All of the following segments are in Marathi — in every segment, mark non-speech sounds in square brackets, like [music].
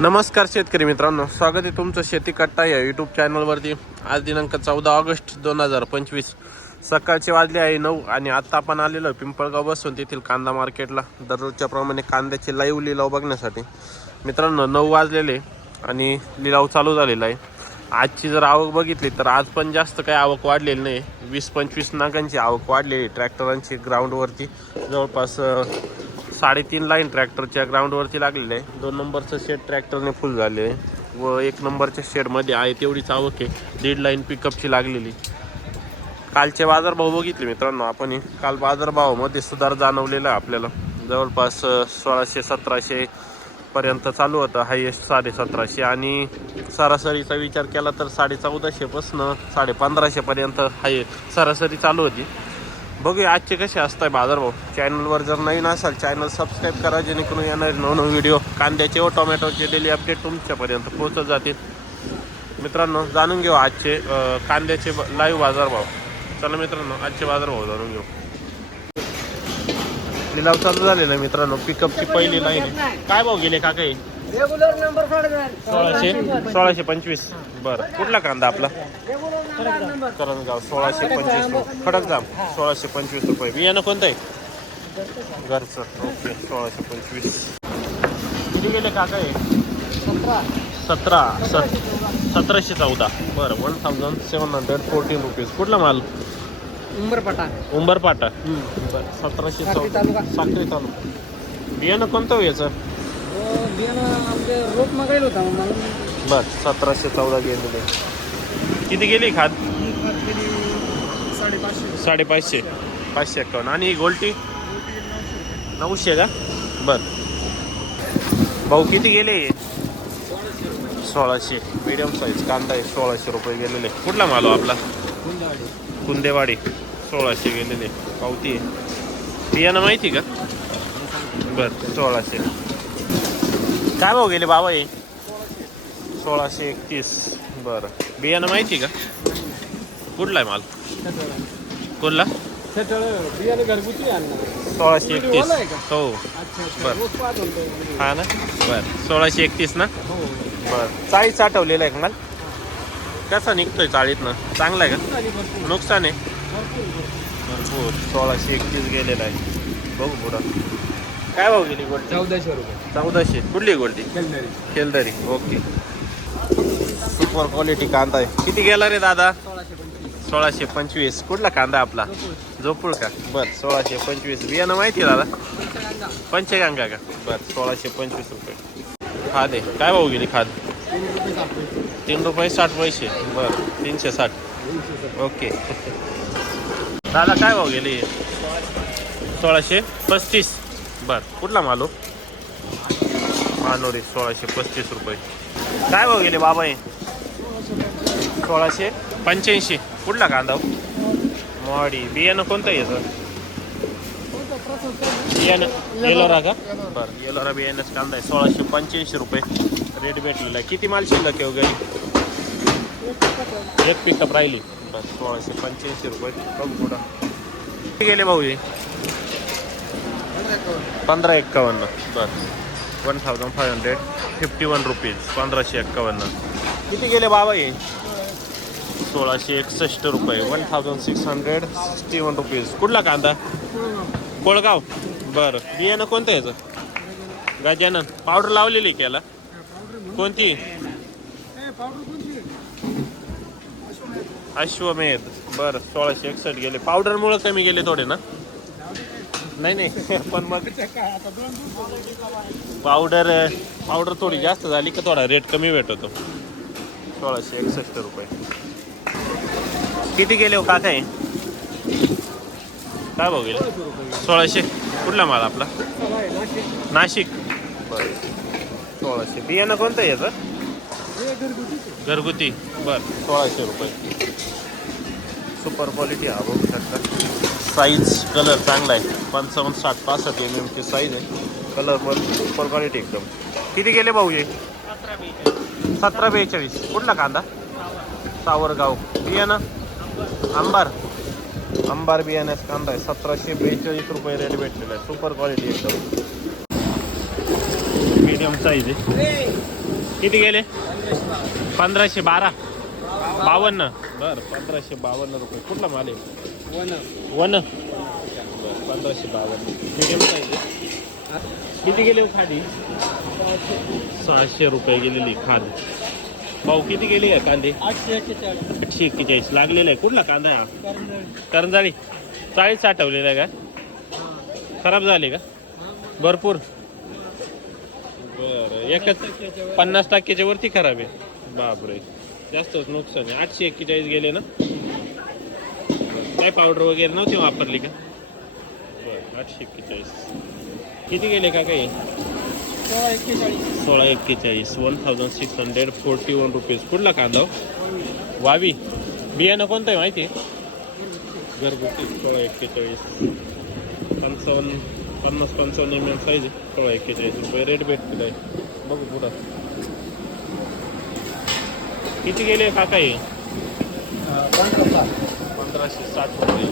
नमस्कार शेतकरी मित्रांनो स्वागत आहे तुमचं शेती कट्टा या यूट्यूब चॅनलवरती आज दिनांक चौदा ऑगस्ट दोन हजार पंचवीस. सकाळचे वाजले आहे नऊ आणि आत्ता आपण आलेलो पिंपळगाव बसून तेथील कांदा मार्केटला. दररोजच्या प्रमाणे कांद्याचे लाईव्ह लिलाव बघण्यासाठी. मित्रांनो नऊ वाजलेले आणि लिलाव चालू झालेला आहे. आजची जर आवक बघितली तर आज पण जास्त काही आवक वाढलेली नाही. वीस पंचवीस नागांची आवक वाढलेली आहे. ट्रॅक्टरांची ग्राउंडवरती जवळपास साडेतीन लाईन ट्रॅक्टरच्या ग्राउंडवरती लागलेले आहे. दोन नंबरचं शेड ट्रॅक्टरने फुल झाले आहे. व एक नंबरच्या शेडमध्ये आहे तेवढीच आवक आहे. दीड लाईन पिकअपची लागलेली. कालचे बाजारभाव बघितले मित्रांनो आपण काल बाजारभावामध्ये सुधार जाणवलेला आहे आपल्याला. जवळपास सोळाशे सतराशे पर्यंत चालू होतं. हायेस्ट साडे सतराशे. आणि सरासरीचा विचार केला तर साडे चौदाशेपासनं साडे पंधराशेपर्यंत हाय सरासरी चालू होती. बघूया आजचे कसे असताय बाजारभाव. चॅनलवर जर नवीन असाल चॅनल सबस्क्राईब करा जेणेकरून येणारे नवनवीन व्हिडिओ कांद्याचे व टोमॅटोचे डेली अपडेट तुमच्यापर्यंत पोहोचत जातील. मित्रांनो जाणून घेऊ आजचे कांद्याचे लाईव्ह बाजारभाव. चला मित्रांनो आजचे बाजारभाव जाणून घेऊ. लिलाव चालू झाले ना मित्रांनो पिकअपची पहिली लाईन काय भाव गेले का काही रेग्युलर नंबर सोळाशे सोळाशे पंचवीस. बरं. कुठला कांदा आपला? करंजगाव सोळाशे पंचवीस रुपये. खडकजाम सोळाशे पंचवीस रुपये. बियाणं कोणतं आहे? घरचं. ओके सोळाशे पंचवीस. किती गेले काका आहे सतरा. सतरा. सत सतराशे चौदा. बरं one thousand seven hundred fourteen rupees कुठला माल? उंबरपटा. उंबरपाटा. बरं सतराशे साक्री चौदा. तालुका. साखरी तालुका. बियाणं कोणतं हो याचं? रोप मागायला होता मला बरं सतराशे चौदा गेलेले. किती गेली खात? साडेपाचशे. साडेपाचशे. पाचशे एक्कावन्न. आणि गोल्टी? नऊशे का? बर. भाऊ किती गेले सोळाशे. मीडियम साईज कांदा आहे सोळाशे रुपये गेलेले. कुठला माल हो आपला? कुंदेवाडी. सोळाशे गेलेले. पावती. आहे बियाणं माहिती का? बर सोळाशे. काय भाऊ गेले बाबा हे? सोळाशे एकतीस. बरं. बियाणं माहिती का? कुठला आहे माल? कुठला सोळाशे एकतीस. हो. बर. बरं. हा ना? बर. सोळाशे एकतीस ना? बरं बर. चाळीस आठवलेला आहे का माल? कसा निघतोय चाळीतनं? चांगला आहे का? नुकसान आहे? भरपूर. सोळाशे एकतीस गेलेला आहे. बघू पुढं. काय भाव गेली गोल्डी चौदाशे रुपये. चौदाशे. कुठली गोल्डी? कॅलरी केलदरी. ओके. सुपर क्वालिटी कांदा आहे. किती गेला रे दादा? सोळाशे पंचवीस. सोळाशे पंचवीस. कुठला कांदा आपला? झोपूळ का? बर सोळाशे पंचवीस. बियाणं माहिती आहे दादा? पंचगंगा. का? बर सोळाशे पंचवीस रुपये. खाद आहे. काय भाऊ गेली खाद? तीन रुपये साठ पैसे. बर तीनशे साठ. ओके. दादा काय भाव गेली? सोळाशे पस्तीस. बर कुठला मालो? मानोरी सोळाशे पस्तीस रुपये. काय भाव गेले बाबा हे सोळाशे. पंच्याऐंशी. कुठला कांदा हो? मॉडी. बियाणं कोणतं याचं? बियाणं. येलोरा का? बरं येलोरा बियाणंच कांदा आहे. सोळाशे पंच्याऐंशी रुपये. रेट भेटलेला. आहे किती माल शिल्लक आहे हो घरी? एक पिकअप राहिली. बस सोळाशे पंच्याऐंशी रुपये. बघ किती गेले भाऊ हे पंधरा एक्कावन्न बस one thousand five hundred fifty one rupees पंधराशे एक्कावन्न किती गेले बाबा हे? सोळाशे एकसष्ट रुपये one thousand six hundred sixty one rupees कुठला कांदा? कोळगाव. बरं. बियाणं कोणतं याचं? गजानन. पावडर लावलेली केला कोणती? अश्वमेध. बरं सोळाशे एकसष्ट गेले. पावडरमुळं कमी गेले थोडे ना? नाही नाही. [laughs] पण मग पावडर पावडर थोडी जास्त झाली का थोडा रेट कमी भेटतो. सोळाशे एकसष्ट रुपये. किती गेले हो काका काय भाऊ गेले? सोळाशे. कुठला माल आपला? नाशिक. बरं. सोळाशे. बियाणं कोणतं याचं? घरगुती. बर. सोळाशे रुपये. सुपर क्वालिटी हा बघू शकता. साईज कलर चांगला आहे. पंचावन्न साठ पासष्ट एम एमची साईज आहे. कलर पण सुपर क्वालिटी एकदम. किती गेले भाऊ हे? सतरा बेचाळीस. कुठला कांदा? सावरगाव. बियाणं अंबार. अंबार बियाण्यास कांदा आहे. सतराशे बेचाळीस रुपये रेट भेटलेला आहे. सुपर क्वालिटी एकदम. मीडियम साईज आहे. किती गेले पंधराशे बारा. बावन्न. बरं पंधराशे बावन्न रुपये. कुठला माल आहे? वन. वन. बरं पंधराशे बावन्न. मीडियम साईज आहे. किती गेले हो खाली? सहाशे रुपये गेलेली खाली. भाऊ किती गेली आहे कांदे? आठशे एक्केचाळीस. आठशे एक्केचाळीस. लागलेला आहे. कुठला कांदा आहे हा? करंजाळी. चाळीस साठवलेला आहे का? खराब झाले का? भरपूर. बरं एकच. पन्नास टक्क्याच्या वरती खराब आहे. बापरे. जास्तच नुकसान आहे. आठशे एक्केचाळीस गेले ना? काय पावडर वगैरे नव्हती वापरली का? बरं आठशे एक्केचाळीस. किती गेले का काही सोळा एक्केचाळीस. सोळा एक्केचाळीस. One thousand six hundred forty one rupees कुठला कांदा हो? वावी. बियाणं कोणतं आहे माहिती? आहे घरगुती सोळा एक्केचाळीस. पंचावन्न पन्नास पंचावन्न एम एम साईज सोळा एक्केचाळीस रुपये. रेट भेटतील आहे? बघू पुढं. किती गेले काका हे? पंधराशे साठ रुपये.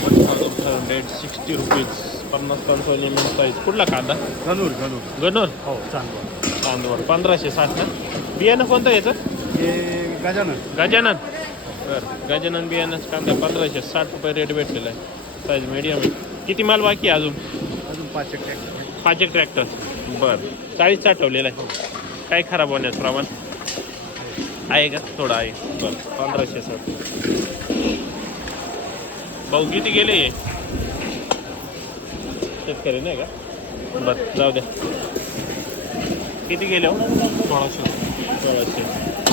One thousand five hundred sixty rupees पन्नास एम एम साईज कुठला कांदा? गणूर गणूर. गणोर? हो चांगलं तांदूळ पंधराशे साठ ना? बियाणं कोणतं याचं? हे गजानन. गजानन. बरं. गजानन बियाणं कांदा. पंधराशे साठ रुपये रेट भेटलेला आहे. साईज मीडियम आहे. किती माल बाकी अजून? अजून पाचशे टॅक्टर पाच एक ट्रॅक्टर बरं. चाळीस साठवलेला आहे. काय खराब होण्याचं प्रमाण? आहे का? थोडं आहे. बरं पंधराशे साठ भाऊ किती गेले शेतकरी नाही का? बरं जाऊ द्या. किती गेले हो? सोळाशे. सोळाशे.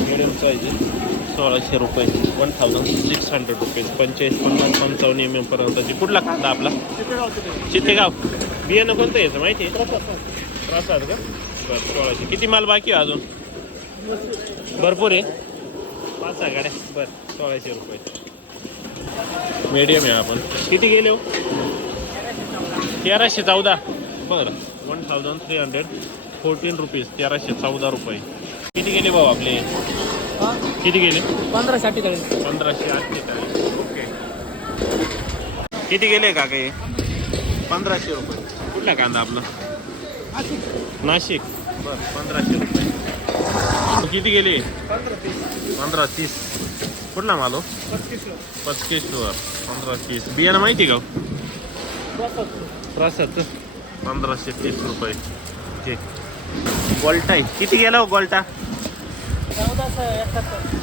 मिडियम साईज सोळाशे रुपये. One thousand six hundred rupees पंचेचाळीस पन्नास पंचावन्न एम एमपर्यंतची कुठला कांदा आपला? चितेगाव. बियाणं कोणतं याचं माहिती आहे? प्रसाद का? बरं सोळाशे. किती माल बाकी आहे अजून? भरपूर आहे. पाच सहा गाड्या. बरं सोळाशे रुपये. मीडियम आहे आपण. किती गेले हो? तेराशे चौदा. बरं. One thousand three hundred fourteen rupees तेराशे चौदा रुपये. किती गेले भाऊ आपले? किती गेले? पंधराशे अठ्ठेचाळीस. पंधराशे अठ्ठेचाळीस. ओके. किती गेले का काही पंधराशे रुपये. कुठला कांदा आपला? नाशिक. बरं पंधराशे रुपये. किती गेले? पंधरा तीस. कुठला मालो पचकेश्वर पंधरा तीस. बियाणं माहिती का हो? प्रसादचं पंधराशे तीस रुपये. ठीक गोल्टा किती गेला हो गोल्टा?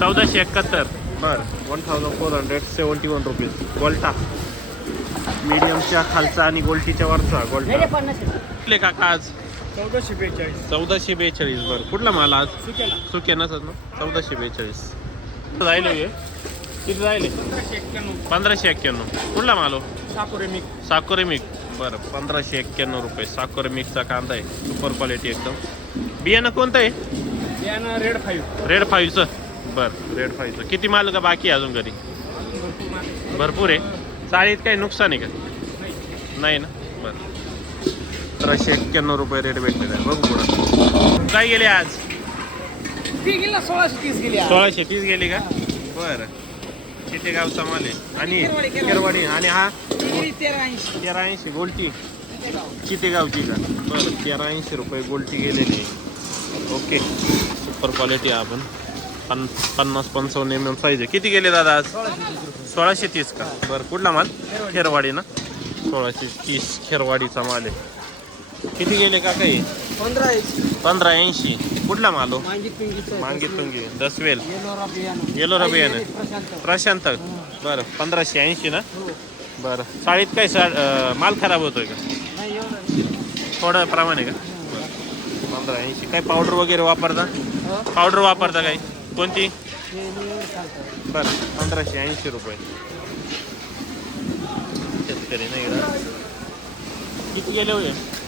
चौदाशे एकाहत्तर. बरं. One thousand four hundred seventy one rupees गोल्टा मीडियमच्या खालचा आणि गोल्टीच्या वरचा गोल्टा. कुठले काका आज? चौदाशे बेचाळीस. चौदाशे बेचाळीस बरं. कुठला माल आज? सुकेला सुक्यानाच ना? चौदाशे बेचाळीस. राहिले हे? किती राहिले? पंधराशे एक्क्याण्णव. पंधराशे एक्क्याण्णव. कुठला मालो साकोरे मिक. साकोरे मिक. बरं पंधराशे एक्क्याण्णव रुपये. साकोरे मिकचा कांदा आहे. सुपर क्वालिटी एकदम. बियाणं कोणतं आहे? बियाणं रेड फाईव्ह. रेड फाईव्हचं? बरं रेड फाईव्हचं. किती माल का बाकी आहे अजून घरी? भरपूर आहे. चाळीत काही नुकसान आहे का? नाही ना? बरं. पंधराशे एक्क्याण्णव रुपये रेट भेटलेला आहे. बघू पुढं. काय गेले आज? ती गेली ना सोळाशे तीस गेली. सोळाशे तीस गेली का? बरं. किती गावचा माल आहे? आणि केरवाडी, आणि हा? तेरा ऐंशी तेरा ऐंशी गोलटी? चितेगावची का? बरं तेरा ऐंशी रुपये गोलटी गेलेली ओके. सुपर क्वालिटी आहे आपण. पन पन्नास पंचावन्न एम एम साईज आहे. किती गेले दादा आज? सोळाशे तीस का? बरं कुठला माल? खेरवाडी ना? सोळाशे तीस खेरवाडीचा माल आहे. किती गेले का काही पंधरा ऐंशी पंधरा ऐंशी. कुठला माल मांगी तुंगी दसवेल. येलो रबी आहे ना प्रशांत. प्रशांत. बरं पंधराशे ऐंशी ना? हो. बरं. चाळीत काय सा माल खराब होतोय का? थोडं प्रमाणे का? पंधरा ऐंशी. काय पावडर वगैरे वापरता. पावडर वापरता काय? कोणती? बरं पंधराशे ऐंशी रुपये. शेतकरी नाही किती गेले होते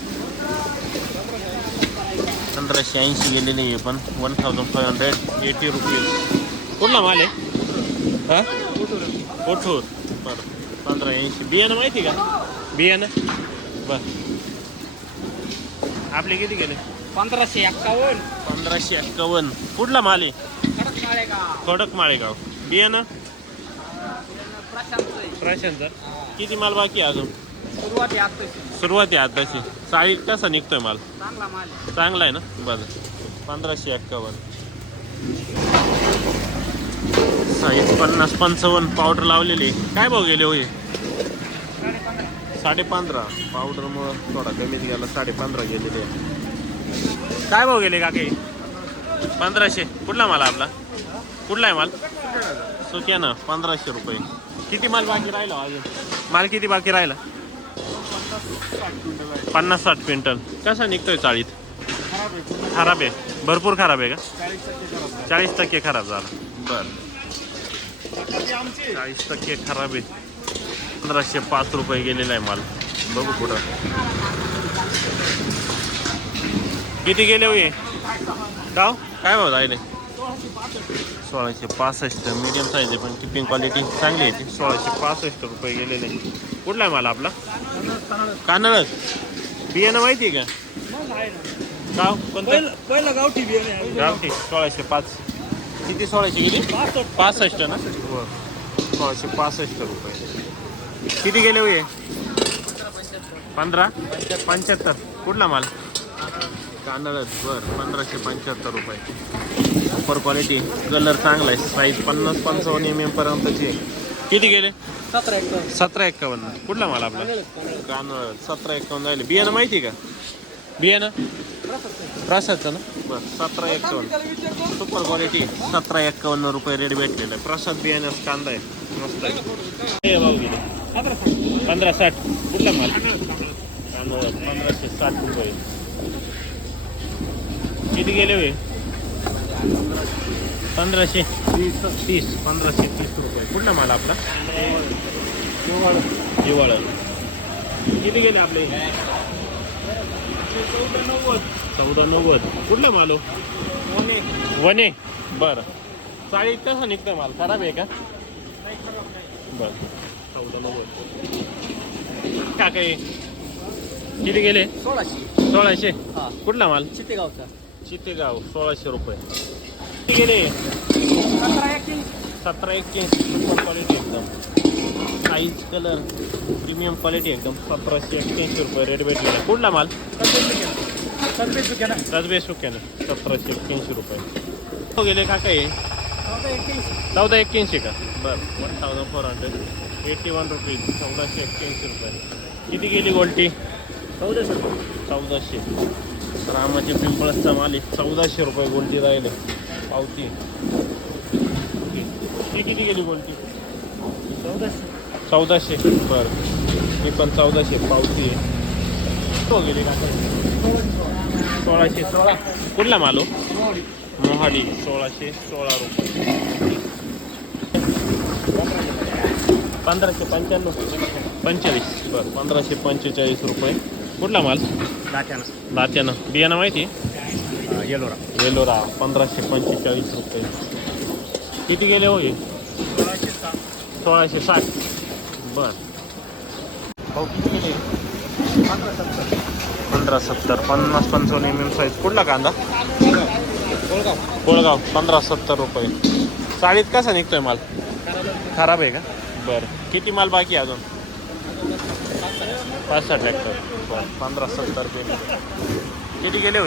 पंधराशे ऐंशी गेलेले आहे पण one thousand five hundred eighty rupees कुठला माल आहे? हा? कोठूर. बरं. पंधरा ऐंशी. बियाणं माहिती का? बियाणं? बरं. आपले किती गेले? पंधराशे एक्कावन्न. पंधराशे एक्कावन्न. कुठला माल आहे? खडक माळेगाव. बियाणं? प्रशांत किती माल बाकी अजून? सुरुवात आहे सुरुवात आहे कसा निघतोय माल? चांगला माल आहे. चांगला आहे ना? बरं. पंधराशे एक्कावन्न. साईज पन्नास पंचावन्न पावडर लावलेली. काय भाव गेले होय साडे पंधरा पावडरमुळं थोडा कमीच गेला साडे पंधरा गेलेले. आहे. काय भाव गेले काके? पंधराशे. कुठला माल आपला? कुठला आहे माल? सुक्या ना पंधराशे रुपये. किती माल बाकी राहिला अजून? माल किती बाकी राहिला? पन्नास साठ क्विंटल. कसा निघतोय चाळीत? खराब आहे. भरपूर खराब आहे का? चाळीस टक्के खराब झाला. बर. चाळीस टक्के खराब आहे. पंधराशे पाच रुपये गेलेला आहे माल. बघू पुढं. किती गेले होय? गाव काय भाव राहिले? सोळाशे पासष्ट. मीडियम साईज आहे पण किपिंग क्वालिटी चांगली आहे ती. सोळाशे पासष्ट रुपये गेलेले. कुठला आहे माल आपला? कानळच बियाणं माहिती आहे का? गाव कोणतं? पहिलं गावठी बियाणे गावठी सोळाशे पाच. किती सोळाशे किती पासष्ट. ना? हो सोळाशे पासष्ट रुपये. किती गेले होय पंधरा? पंच्याहत्तर. कुठला माल? कांदळच बर पंधराशे पंच्याहत्तर रुपये. सुपर क्वालिटी कलर चांगला आहे. साईज पन्नास पंचावन्न एम एम पर्यंतची आहे. किती गेले? सतरा एक सतरा एक्कावन्न कुठला माल आपला? कांदळ सतरा एक्कावन्न राहिले. बियाणं माहिती आहे का? बियाणं? प्रसादचं. ना? बरं सतरा एक्कावन्न सुपर क्वालिटी सतरा एक्कावन्न रुपये रेट भेटलेला आहे. प्रसाद बियाणं कांदा आहे. मस्त आहे. भाव गेले. पंधरा साठ. कुठला माल? कांदा पंधराशे साठ रुपये. किती गेले होय पंधराशे. तीस तीस पंधराशे तीस रुपये कुठला माल आपला? हिवाळ. किती गेले आपले? चौदा नव्वद कुठला माल हो? वने बरं. चाळीत कसा निघतोय माल. खराब आहे का? बरं. चौदा नव्वद का काही किती गेले? सोळाशे. सोळाशे. कुठला माल? चितेगावचा. चितेगाव सोळाशे रुपये. किती गेले? सतरा एक सतरा क्वालिटी एकदम. साईज कलर प्रीमियम क्वालिटी एकदम. सतराशे एक्क्याऐंशी रुपये रेट भेटलेला. आहे. कुठला माल? रजबे सुक्यानं. सतराशे एक्क्याऐंशी रुपये. हो गेले का काही? चौदा एक्क्याऐंशी का? बरं. One thousand four hundred eighty one rupees चौदाशे एक्क्याऐंशी रुपये. किती गेली गोल्टी? चौदाशे रुपये चौदाशे. रामाचे पिंपळसचा माल आहे. चौदाशे रुपये गोल्टी राहिले. पावती. ही किती गेली गोल्टी चौदाशे. चौदाशे? बरं. मी पण चौदाशे. पावती आहे. हो गेली का सोळाशे. सोळा. कुठला माल हो? मोहाडी. सोळाशे सोळा रुपये. पंधराशे पंच्याण्णव. पंचेचाळीस. बरं. पंधराशे पंचेचाळीस रुपये. कुठला माल? दाट्यानं दात्यानं. बियाणं माहिती येलोरा. वेलोरा पंधराशे पंचेचाळीस रुपये. किती गेले हो सोळाशे साठ. बर. भाऊ किती गेले? पंधरा सत्तर. पन्नास पंचावन्न एम एम साईज कुठला कांदा? कोळगाव. पंधरा सत्तर रुपये. चाळीत कसा निघतोय माल? खराब आहे का? बरं. किती माल बाकी अजून? पाच सहा ट्रॅक्टर बरं. पंधरा सत्तर गेले. किती गेले हो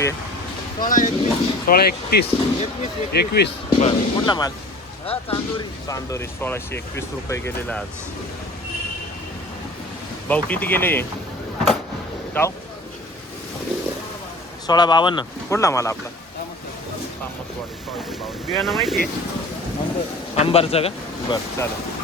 सोळा एकतीस. एकवीस. बरं. कुठला माल? चांदोरी चांदोरी सोळाशे एकवीस रुपये गेलेला आज. भाऊ किती गेले? गाव सोळा बावन्न. कुठला माल आपला? तामसवाडी सोळाशे बावन्न. बियाणं माहिती आहे? अंबारचं का? बरं चालेल.